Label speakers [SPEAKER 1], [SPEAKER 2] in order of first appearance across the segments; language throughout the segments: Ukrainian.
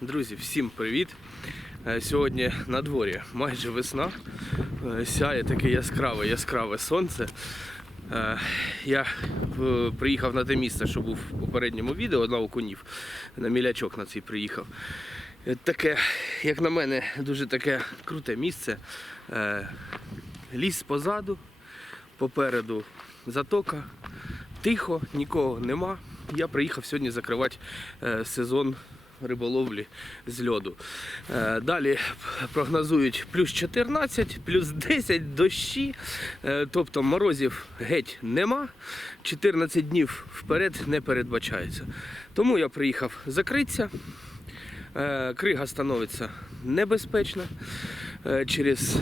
[SPEAKER 1] Друзі, всім привіт! Е, Сьогодні на дворі майже весна. Е, Сяє таке яскраве, яскраве сонце. Е, Я приїхав на те місце, що був в попередньому відео на окунів. На мілячок на цей приїхав. Таке, як на мене, дуже таке круте місце. Ліс позаду, попереду затока. Тихо, нікого нема. Я приїхав сьогодні закривати сезон риболовлі з льоду. Е, далі прогнозують плюс 14, плюс 10 дощі, е, тобто морозів геть нема. 14 днів вперед не передбачається. Тому я приїхав закритися. Е, Крига становиться небезпечна. Через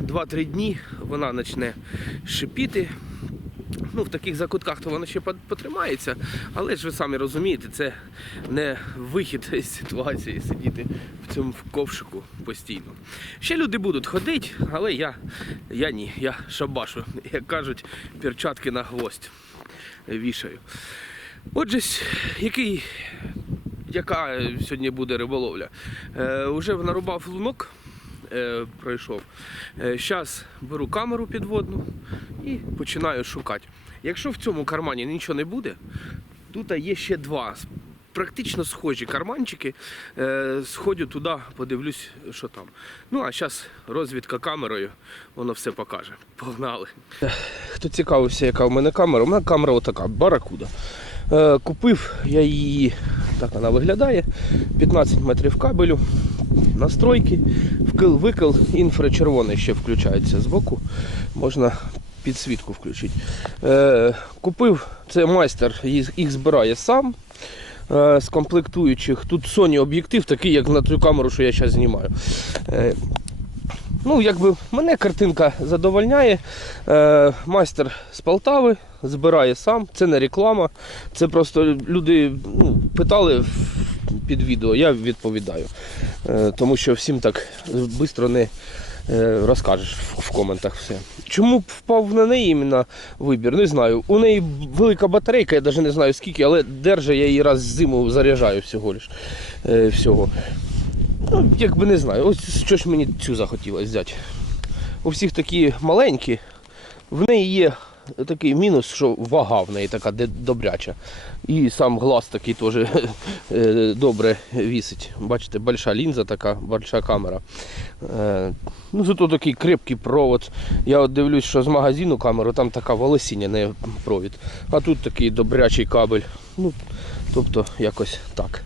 [SPEAKER 1] 2-3 дні вона почне шипіти. Ну, в таких закутках то воно ще потримається, але ж ви самі розумієте, це не вихід із ситуації сидіти в цьому ковшику постійно. Ще люди будуть ходити, але я, я ні, я шабашу, як кажуть, перчатки на гвоздь вішаю. Отже, який, яка сьогодні буде риболовля? Е, уже нарубав лунок, е, пройшов. Зараз беру камеру підводну і починаю шукати. Якщо в цьому кармані нічого не буде, тут є ще два практично схожі карманчики. Е, Сходю туди, подивлюсь, що там. Ну а зараз розвідка камерою, воно все покаже. Погнали. Хто цікавився, яка в мене камера? У мене камера отака, баракуда. Е, Купив я її, так вона виглядає. 15 метрів кабелю, настройки, вкил, викил, інфрачервоний ще включається збоку. Можна підсвітку включити. Е, купив, це майстер, їх збирає сам. Е, з комплектуючих. Тут Sony об'єктив, такий, як на ту камеру, що я зараз знімаю. Ну, якби мене картинка задовольняє. Е, майстер з Полтави збирає сам. Це не реклама. Це просто люди ну, питали під відео, я відповідаю. Е, тому що всім так швидко не е, розкажеш в, в коментах все. Чому впав на неї іменно вибір? Не знаю. У неї велика батарейка, я навіть не знаю скільки, але держа я її раз зиму заряджаю всього лиш. Е, всього. Ну, якби не знаю. Ось що ж мені цю захотілося взяти. У всіх такі маленькі. В неї є такий мінус, що вага в неї така добряча. І сам глаз такий теж е, добре вісить. Бачите, большая лінза така, большая камера. Е, Ну, зато такий крепкий провод. Я от дивлюсь, що з магазину камеру там така волосіння, не провід. А тут такий добрячий кабель. Ну, тобто якось так.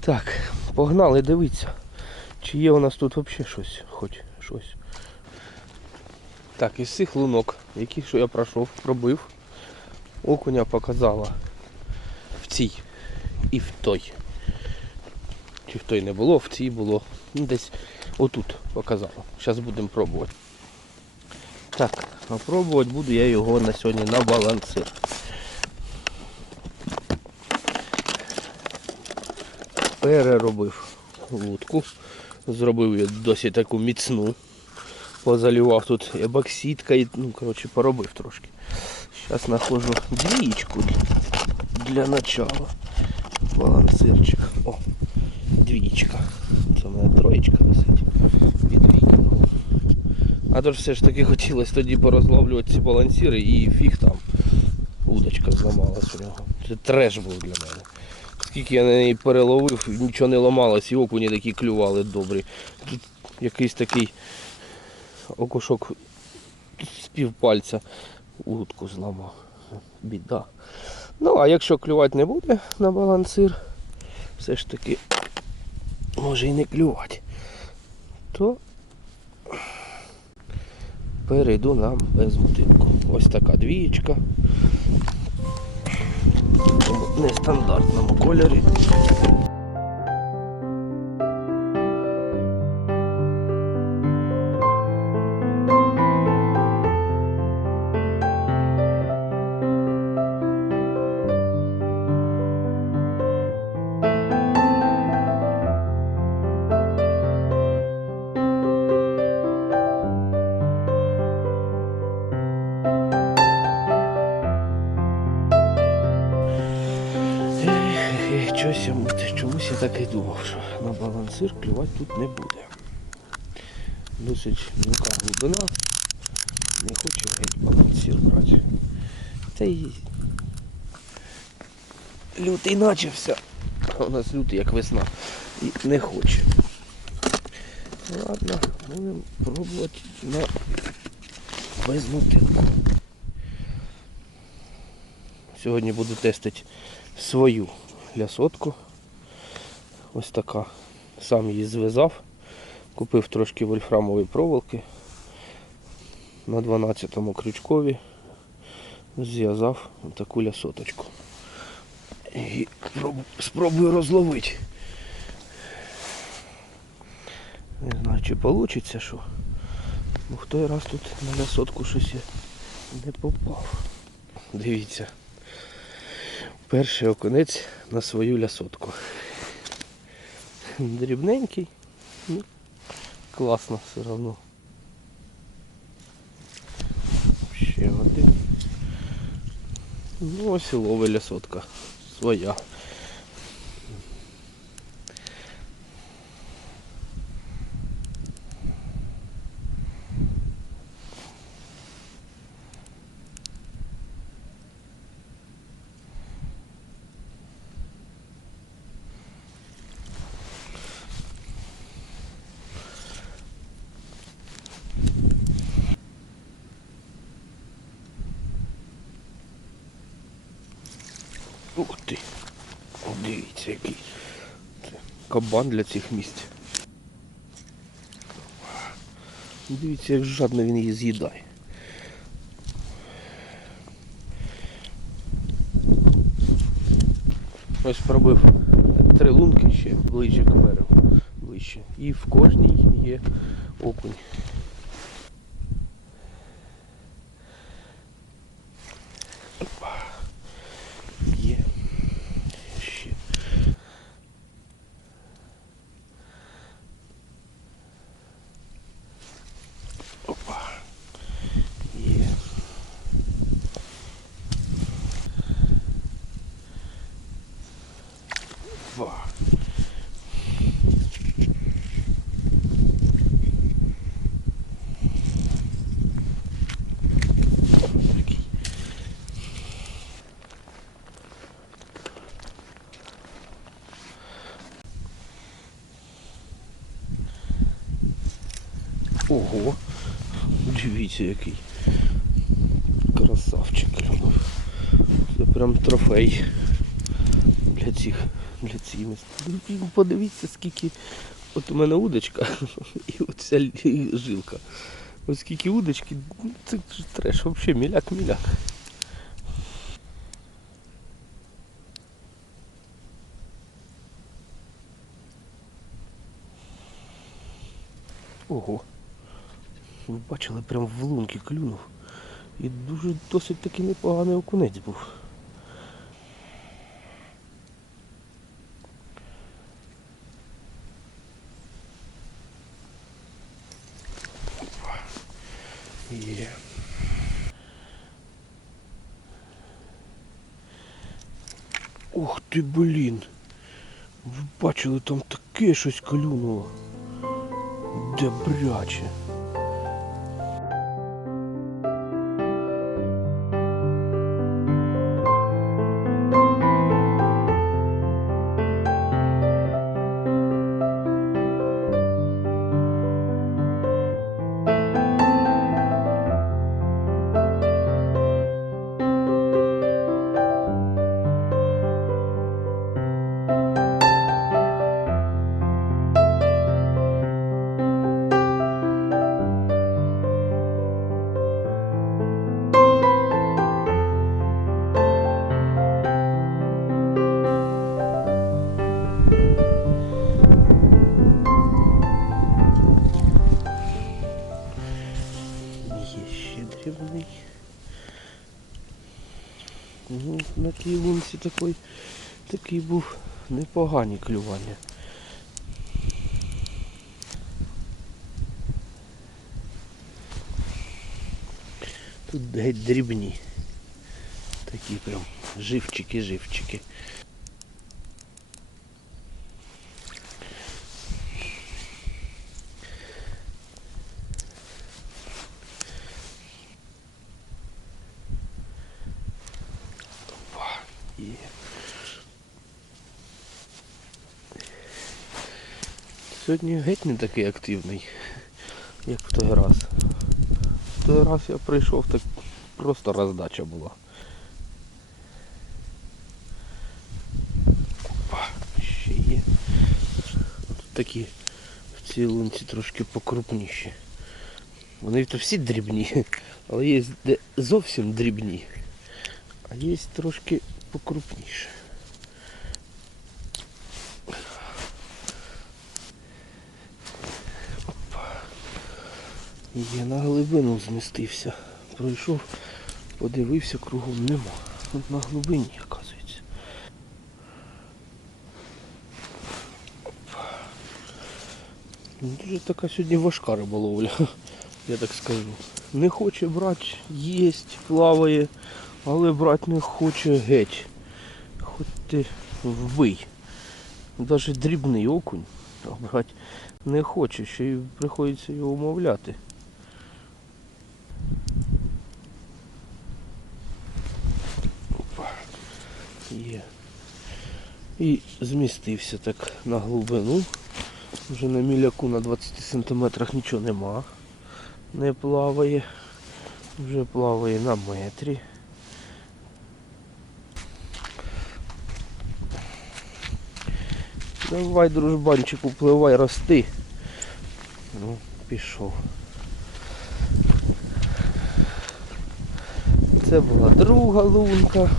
[SPEAKER 1] Так, погнали дивитися. Чи є у нас тут взагалі щось, хоч щось. Так, із цих лунок, які що я пройшов, пробив, окуня показала в цій і в той. Чи в той не було, в цій було. Ну, десь отут показала. Зараз будемо пробувати. Так, а пробувати буду я його на сьогодні на балансир. Переробив вудку. Зробив її досить таку міцну. Позалівав тут ебоксидка і ну, коротше, поробив трошки. Зараз знаходжу двієчку для начала. Балансирчик. О, двієчка. Це в мене троєчка висить. Від вікінгу. А то ж все ж таки хотілося тоді порозловлювати ці балансири і фіг там. Удочка зламалась у нього. Це треш був для мене. Скільки я на неї переловив, нічого не ламалось, і окуні такі клювали добрі. Тут якийсь такий окушок з півпальця утку зламав. Біда. Ну, а якщо клювати не буде на балансир, все ж таки може і не клювати, то перейду на безмутинку. Ось така двієчка. Нестандартному кольорі. М- чомусь я так і думав, що на балансир клювати тут не буде. Досить мілка глибина. Не хочу геть балансир брати. Та й лютий начався. У нас лютий як весна. І не хоче. Ладно, будемо пробувати на безнутинку. Сьогодні буду тестити свою лясотку. Ось така. Сам її зв'язав. Купив трошки вольфрамової проволоки. На 12-му крючкові зв'язав таку лясоточку. І спробую розловити. Не знаю, чи вийде, що. Ну, в той раз тут на лясотку щось не попав. Дивіться. Перший окунець на свою лясотку. Дрібненький. Ну, класно все одно. Ще один. Ну ось і ловить лясотка. Своя. Ух ти. Дивіться який. Це кабан для цих місць. Дивіться, як жадно він її з'їдає. Ось пробив три лунки ще ближче к берегу. Ближче. І в кожній є окунь. Опа. Є. Ще. Опа. Є. Два. Такий. Ого, дивіться який. Красавчик клюнув. Це прям трофей для цих, для цієї міст. Ну, Подивіться, скільки. От у мене удочка і оця жилка. Ось скільки удочки, ну, це треш, взагалі міляк-міляк. Ого. Ви бачили, прям в лунки клюнув. І дуже досить таки непоганий окунець був. Ух ти, блін. Ви бачили, там таке щось клюнуло. Добряче. Такий, такий був непогані клювання. Тут геть дрібні. Такі прям живчики-живчики. Сьогодні геть не такий активний, як в той раз. В той раз я прийшов, так просто роздача була. Опа, ще є. Тут такі в цій лунці трошки покрупніші. Вони то всі дрібні, але є де зовсім дрібні, а є трошки покрупніше. Я на глибину змістився. Пройшов, подивився, кругом нема. От на глибині, оказується. Ну, Дуже така сьогодні важка риболовля, я так скажу. Не хоче брати, їсть, плаває, але брати не хоче геть. Хоч ти вбий. Навіть дрібний окунь, брати не хоче, ще й приходиться його умовляти. І змістився так на глибину. Вже на міляку на 20 сантиметрах нічого нема. Не плаває. Вже плаває на метрі. Давай, дружбанчик, upливай, рости. Ну, пішов. Це була друга лунка,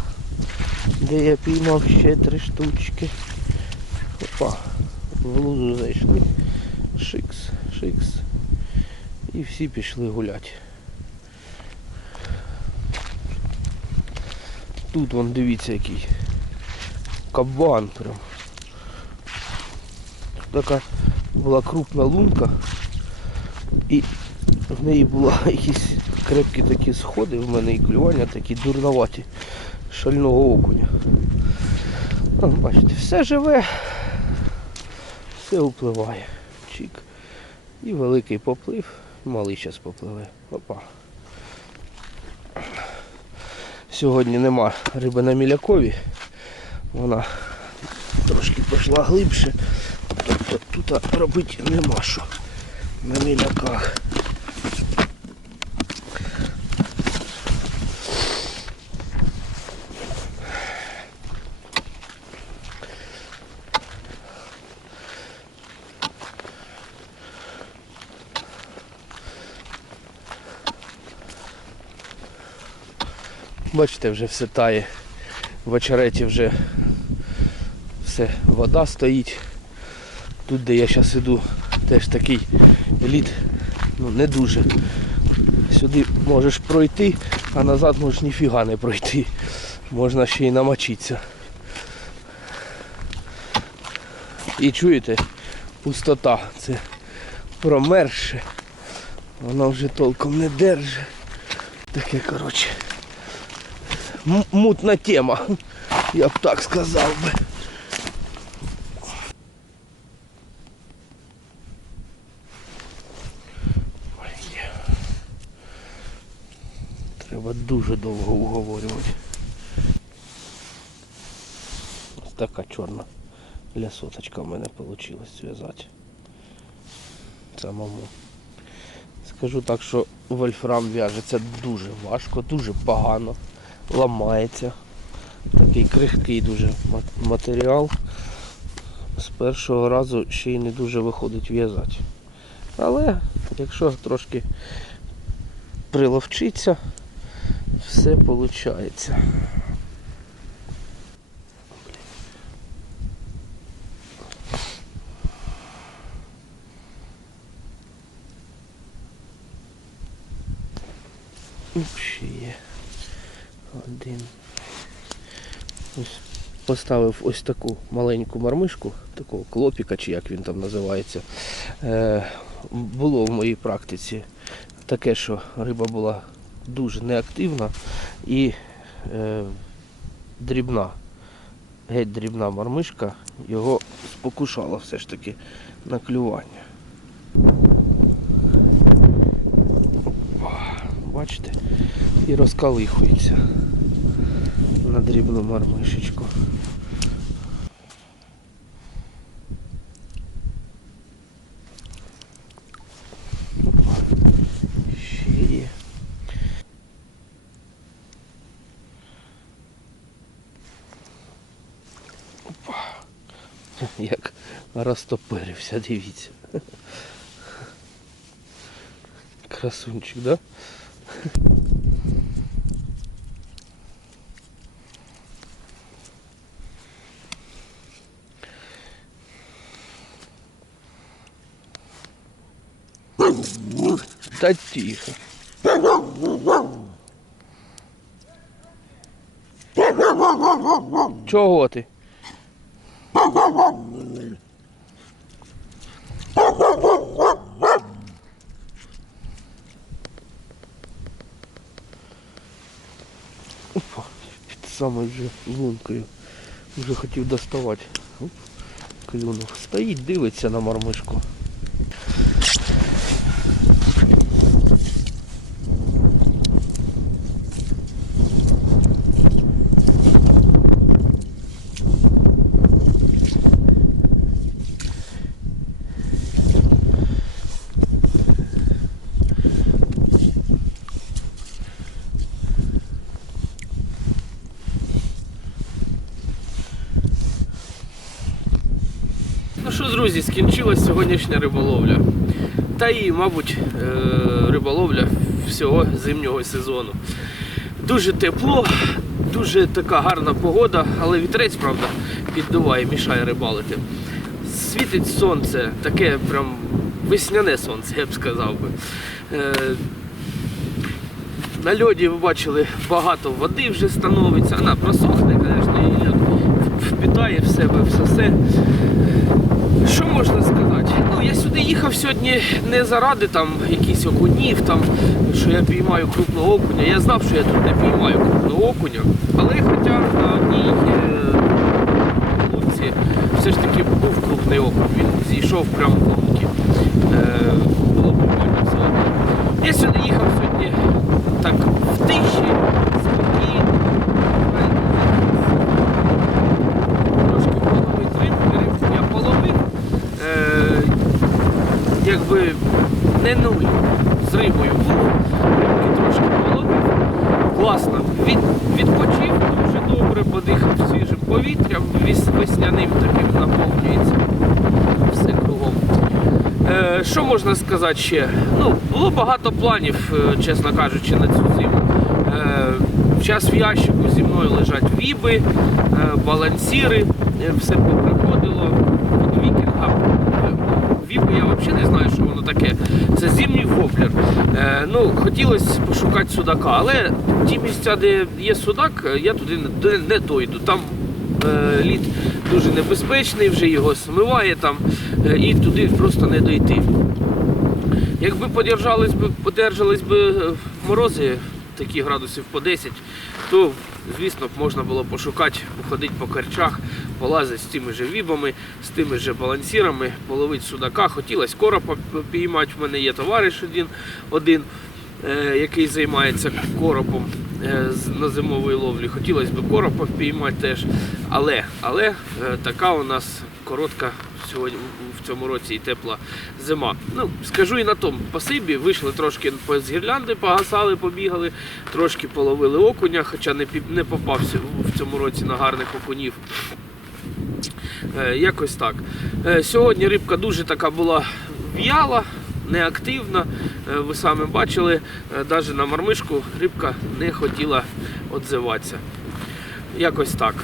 [SPEAKER 1] де я піймав ще три штучки. Опа, в луну зайшли. Шикс, шикс. І всі пішли гуляти. Тут вон дивіться який. Кабан прям. Така була крупна лунка і в неї були якісь крепкі такі сходи, в мене і клювання такі дурноваті шального окуня. О, бачите, все живе, все впливає. Чик. І великий поплив, і малий зараз попливе. Опа. Сьогодні нема риби на мілякові. Вона трошки пішла глибше. Тобто тут робити нема що на міляках. Бачите, вже все тає. В очереті вже все, вода стоїть. Тут, де я зараз іду, теж такий лід, ну не дуже. Сюди можеш пройти, а назад можеш ніфіга не пройти. Можна ще й намочитися. І чуєте, пустота. Це промерше. Воно вже толком не держить. Таке, коротше. Мутна тема. Я б так сказав би. Треба дуже довго уговорювати. Ось така чорна лясоточка в мене вийшла зв'язати. Самому. Скажу так, що вольфрам в'яжеться дуже важко, дуже погано, ламається. Такий крихкий дуже матеріал. З першого разу ще й не дуже виходить в'язати. Але якщо трошки приловчиться, все виходить. Ще є один. Ось поставив ось таку маленьку мармишку, такого клопіка, чи як він там називається. Е, було в моїй практиці таке, що риба була дуже неактивна і е, дрібна, геть дрібна мармишка його спокушала все ж таки на клювання. Бачите? І розкалихується. на дрібну мармишечку. Як розтопирився, дивіться. Красунчик, да? Та тихо. Чого ти? Опа, під самою вже лункою. Вже хотів доставати. Клюнув. Стоїть, дивиться на мармишку. Ну що, друзі, скінчилась сьогоднішня риболовля. Та і, мабуть, е, риболовля всього зимнього сезону. Дуже тепло, дуже така гарна погода, але вітрець, правда, піддуває, мішає рибалити. Світить сонце, таке прям весняне сонце, я б сказав би. Е, на льоді ви бачили, багато води вже становиться. Вона просохне, звісно, і льод впітає в себе все все. Що можна сказати? Ну, я сюди їхав сьогодні не заради там якихось окунів, там, що я піймаю крупного окуня. Я знав, що я тут не піймаю крупного окуня, але хоча на одній е, лунці все ж таки був крупний окунь, він зійшов прямо в лунки. Е, було прикольно все одно. Я сюди їхав сьогодні так в тиші, спокійно. Трошки половить рибки, рибку я половив. Е, якби не з рибою був, трошки половив. Класно. Від, відпочив дуже добре, подихав свіжим повітрям, весняним таким наповнюється. Все кругом. Е, що можна сказати ще? Ну, було багато планів, е, чесно кажучи, на цю зиму. Е, Час в ящику зі мною лежать віби, е, балансіри, е, все поприходило. Від вікінга. Е, Віби я взагалі не знаю, що воно таке. Це зимній воблер. Е, ну, хотілося пошукати судака, але ті місця, де є судак, е, я туди не, дойду. Там е, лід дуже небезпечний, вже його смиває там, е, і туди просто не дойти. Якби подержались би, подержались би е, морози, такі градусів по 10, то, звісно, можна було пошукати, походити по корчах, полазити з тими же вібами, з тими же балансірами, половити судака. Хотілося коропа піймати. В мене є товариш один, один е, який займається коропом на зимовій ловлі. Хотілося б коропа впіймати теж. Але, але е, така у нас коротка сьогодні в цьому році і тепла зима. Ну, скажу і на тому, спасибі, вийшли трошки з гірлянди, погасали, побігали, трошки половили окуня, хоча не, не попався в цьому році на гарних окунів. Е, якось так. Е, сьогодні рибка дуже така була в'яла, неактивна. Е, ви самі бачили, навіть на мармишку рибка не хотіла відзиватися. Якось так.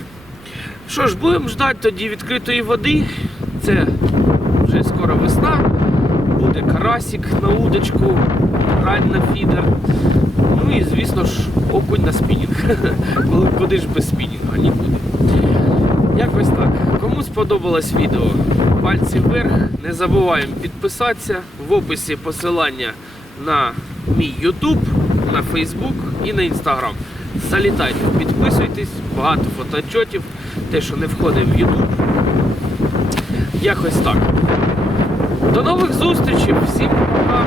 [SPEAKER 1] Що ж, будемо ждати тоді відкритої води. Це вже скоро весна. Буде карасик на удочку, рань на фідер. Ну і звісно ж окунь на спінінг. Куди ж без спінінга? Нікуди. Якось так. Кому сподобалось відео, пальці вверх. Не забуваємо підписатися. В описі посилання на мій YouTube, на Facebook і на Instagram. Залітайте, підписуйтесь, багато фотоотчотів, те, що не входить в YouTube. Якось так. До нових зустрічей, всім пока!